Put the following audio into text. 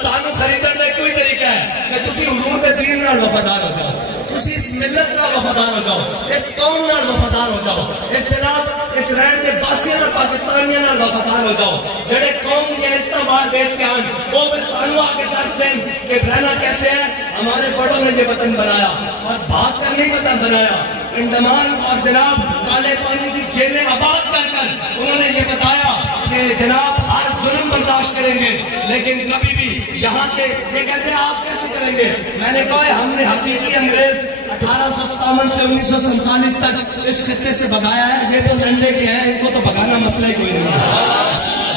سانو خریدن کا کوئی طریقہ ہے کہ تسی حضور کے دین نال وفادار ہو جاؤ، تسی اس ملت نال وفادار ہو جاؤ، اس قوم نال وفادار ہو جاؤ، اس جناب اس رہن کے باسیاں پاکستانیاں نال وفادار ہو جاؤ، جڑے قوم دیا استعمال بیچ کے آن وہ پھر سانو آ کے دس دیں کہ رہنا کیسے ہے۔ ہمارے بڑوں نے یہ وطن بنایا اور بھاگ کر نہیں وطن بنایا، انڈمان اور جناب کالے پانی کی جیلیں آباد کر کر انہوں نے یہ بتایا کہ جناب ہر ظلم برداشت کریں گے، لیکن کبھی بھی یہاں سے یہ کہتے ہیں آپ کیسے کریں گے؟ میں نے کہا ہم نے حقیقی انگریز 1857 سے 1947 تک اس خطے سے بھگایا ہے، یہ تو ڈنڈے کے ہیں، ان کو تو بھگانا مسئلہ ہی کوئی نہیں ہے۔